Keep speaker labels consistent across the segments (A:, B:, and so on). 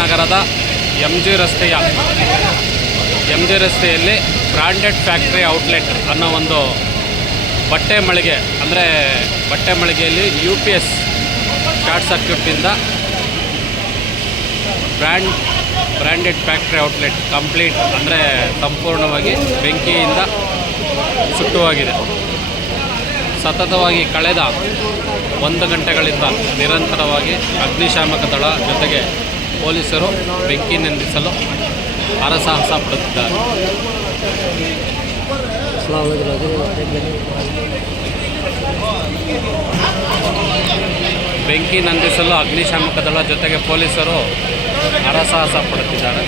A: ನಗರದ M G ರಸ್ತೆಯ M G ರಸ್ತೆಯಲ್ಲಿ ಬ್ರಾಂಡೆಡ್ ಫ್ಯಾಕ್ಟ್ರಿ ಔಟ್ಲೆಟ್ ಅನ್ನೋ ಒಂದು ಬಟ್ಟೆ ಮಳಿಗೆ, ಅಂದರೆ ಬಟ್ಟೆ ಮಳಿಗೆಯಲ್ಲಿ U P S short ಸರ್ಕ್ಯೂಟಿಂದ brand, branded factory outlet complete, ಅಂದರೆ ಸಂಪೂರ್ಣವಾಗಿ ಬೆಂಕಿಯಿಂದ ಸುಟ್ಟು ಹೋಗಿದೆ ಸತತವಾಗಿ ಕಳೆದ ಒಂದು ಗಂಟೆಗಳಿಂದ ನಿರಂತರವಾಗಿ ಅಗ್ನಿಶಾಮಕ ದಳ ಜೊತೆಗೆ ಪೊಲೀಸರು ಬೆಂಕಿ ನಂದಿಸಲು ಹರಸಾಹಸ ಪಡುತ್ತಿದ್ದಾರೆ. ಬೆಂಕಿ ನಂದಿಸಲು ಅಗ್ನಿಶಾಮಕ ದಳ ಜೊತೆಗೆ ಪೊಲೀಸರು ಹರಸಾಹಸ ಪಡುತ್ತಿದ್ದಾರೆ.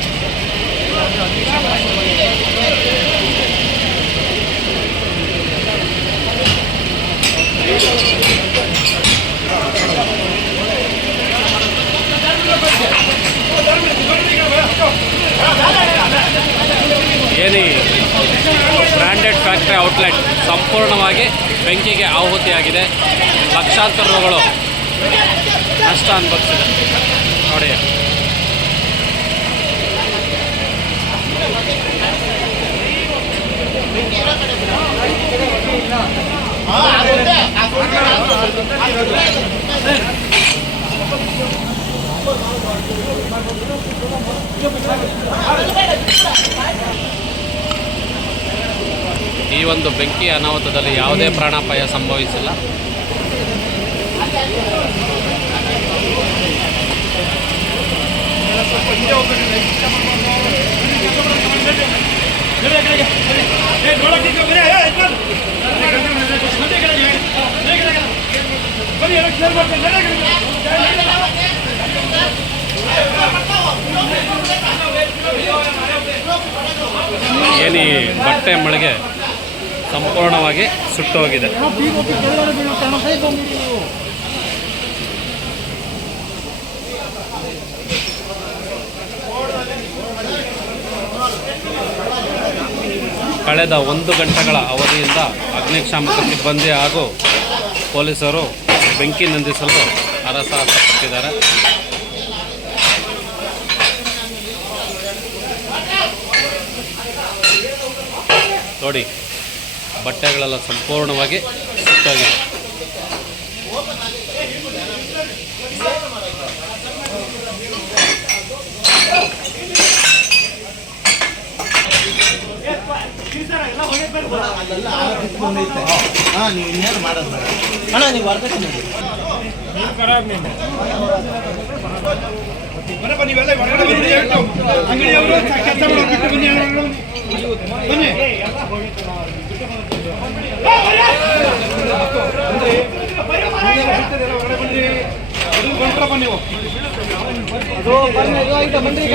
A: ಏನಿ ಬ್ರ್ಯಾಂಡೆಡ್ ಫ್ಯಾಕ್ಟ್ರಿ ಔಟ್ಲೆಟ್ ಸಂಪೂರ್ಣವಾಗಿ ಬೆಂಕಿಗೆ ಆಹುತಿಯಾಗಿದೆ. ಲಕ್ಷಾಂತರ ರೂಗಳು ನಷ್ಟ ಅನುಭವಿಸಿದೆ. ನೋಡಿ. ಈ ಒಂದು ಬೆಂಕಿ ಅನಾಹುತದಲ್ಲಿ ಯಾವುದೇ ಪ್ರಾಣಾಪಾಯ ಸಂಭವಿಸಿಲ್ಲ. ಏನಿ ಬಟ್ಟೆ ಮಳಿಗೆ ಸಂಪೂರ್ಣವಾಗಿ ಸುಟ್ಟೋಗಿದೆ. ಕಳೆದ ಒಂದು ಗಂಟೆಗಳ ಅವಧಿಯಿಂದ ಅಗ್ನಿಶಾಮಕ ಸಿಬ್ಬಂದಿ ಹಾಗೂ ಪೊಲೀಸರು ಬೆಂಕಿ ನಂದಿಸಲು ಹರಸಾಹಸ ನೋಡಿ ಬಟ್ಟೆಗಳೆಲ್ಲ ಸಂಪೂರ್ಣವಾಗಿ ಸುಟ್ಟಾಗಿದೆ
B: ಬನ್ನಿ ಬನ್ನಿ ಬನ್ನಿ. ಅಂಗಡಿಯವರು ಕೆಲಸ ಮಾಡೋದು ಬಿಟ್ಟು ಬನ್ನಿ ಹೊರಗಡೆ ಬನ್ನಿ. ಬಂದ್ರೆ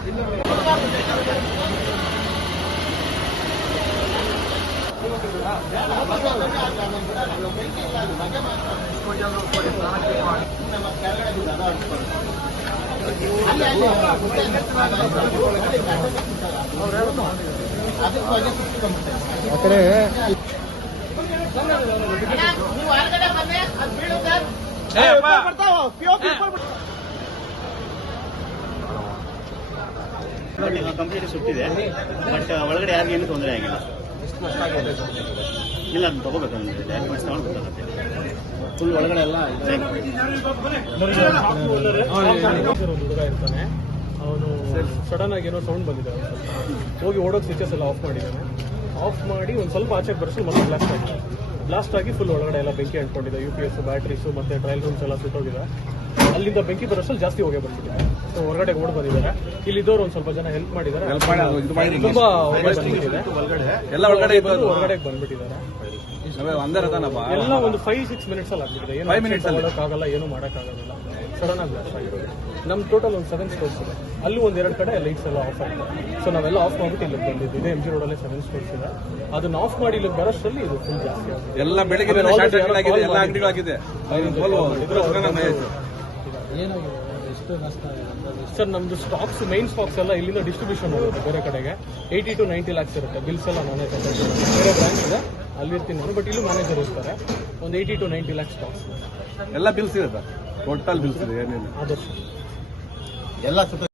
C: ಪಿ
B: ಸ್ವಲ್ಪ ದೂರ ಬಂದ್ರೆ ಬನ್ನಿ
C: ಆ
D: ಕಂಪ್ಲೀಟ್ ಸುಟ್ಟಿದೆ ಬಟ್ ಒಳಗಡೆ ಯಾರಿಗೂ ಏನು ತೊಂದರೆ ಆಗಿಲ್ಲ. ಇಲ್ಲ ಅದನ್ನ ತಗೋಬೇಕು ಫುಲ್ ಒಳಗಡೆ ಎಲ್ಲ
C: ಹುಡುಗ ಇರ್ತಾನೆ ಅವನು ಸಡನ್ ಆಗಿ ಏನೋ ಸೌಂಡ್ ಬಂದಿದೆ. ಹೋಗಿ ಓಡೋದು ಸ್ವಿಚಸ್ ಎಲ್ಲ ಆಫ್ ಮಾಡಿದ್ದಾನೆ. ಆಫ್ ಮಾಡಿ ಒಂದು ಸ್ವಲ್ಪ ಆಚೆ ಬರ್ಸಿ ಮತ್ತೆ ಬ್ಲಾಸ್ಟ್ ಆಗಿದೆ ಬ್ಲಾಸ್ಟ್ ಆಗಿ ಫುಲ್ ಒಳಗಡೆ ಎಲ್ಲ ಬೆಂಕಿ ಅಂಟ್ಕೊಂಡಿದೆ. ಯು ಪಿ ಎಸ್ ಬ್ಯಾಟ್ರೀಸು ಮತ್ತೆ ಟ್ರಯಲ್ ರೂಮ್ಸ್ ಎಲ್ಲ ಸುಟ್ಟೋಗಿದೆ. ಅಲ್ಲಿಂದ ಬೆಂಕಿ ಬರೋಷ್ಟಲ್ಲಿ ಜಾಸ್ತಿ ಹೋಗೇ ಬಂದ್ಬಿಟ್ಟಿದೆ ಸೊ ಹೊರಗಡೆ ಓಡ್ ಬಂದಿದ್ದಾರೆ. ಇಲ್ಲಿದ್ದವ್ರು ಒಂದು ಸ್ವಲ್ಪ ಜನ ಹೆಲ್ಪ್ ಮಾಡಿದ್ದಾರೆ. ತುಂಬಾ
E: ಒಳಗಡೆ.
C: ಹೊರಗಡೆ ಬಂದ್ಬಿಟ್ಟಿದ್ದಾರೆ. ಎಲ್ಲ ಒಂದು ಫೈವ್ ಸಿಕ್ಸ್ ಮಿನಿಟ್ಸ್ ಅಲ್ಲಿ ಆಗ್ಬಿಟ್ಟಿದೆ. ಏನು? ಆಗಲ್ಲ ಏನು ಮಾಡೋಕ್ಕಾಗೋದಿಲ್ಲ ಸಡನ್ ಆಗಿ ಬ್ಲಾಸ್ಟ್ ಆಗಿರೋದು ನಮ್ಮ ಟೋಟಲ್ ಒಂದು ಸೆವೆನ್ ಸ್ಟೋರ್ಸ್ ಇದೆ. ಅಲ್ಲೂ ಒಂದು ಎರಡು ಕಡೆ ಲೈಟ್ಸ್ ಎಲ್ಲ ಆಫ್ ಆಗಿದೆ. ಸೊ ನಾವೆಲ್ಲ ಆಫ್ ಮಾಡ್ಬಿಟ್ಟು ಇಲ್ಲಿಗೆ ಬಂದಿದ್ದು ಇದೆ ಎಂ ಜಿ ರೋಡಲ್ಲಿ ಸೆವೆನ್ ಸ್ಟೋರ್ಸ್ ಇದೆ. ಅದನ್ನ ಆಫ್ ಮಾಡಿ ಇಲ್ಲಿ ಬರೋಷ್ಟರಲ್ಲಿ ಇದು ಫುಲ್ ಜಾಸ್ತಿ ಆಗಿದೆ.
E: ಎಲ್ಲ ಬೆಳಿಗ್ಗೆ
C: ಸರ್ ನಮ್ದು ಸ್ಟಾಕ್ಸ್ ಮೈನ್ ಸ್ಟಾಕ್ಸ್ ಎಲ್ಲ ಇಲ್ಲಿಂದ ಡಿಸ್ಟ್ರಿಬ್ಯೂಷನ್ ಹೋಗುತ್ತೆ ಬೇರೆ ಕಡೆಗೆ. ಏಯ್ಟಿ ಟು ನೈಂಟಿ ಲ್ಯಾಕ್ಸ್ ಇರುತ್ತೆ. ಬಿಲ್ಸ್ ಎಲ್ಲ ನಾನೇ ಬೇರೆ ಬ್ರಾಂಚ್ ಇದೆ. ಅಲ್ಲಿರ್ತೀನಿ ನಾನು ಬಟ್ ಇಲ್ಲೂ ಮ್ಯಾನೇಜರ್ ಇರ್ತಾರೆ. ಒಂದು eighty to ninety lakhs stocks
E: ಎಲ್ಲ ಬಿಲ್ಸ್ ಇದೆ ಟೋಟಲ್ ಬೀಳ್ತದೆ ಏನೇನು?
D: ಎಲ್ಲ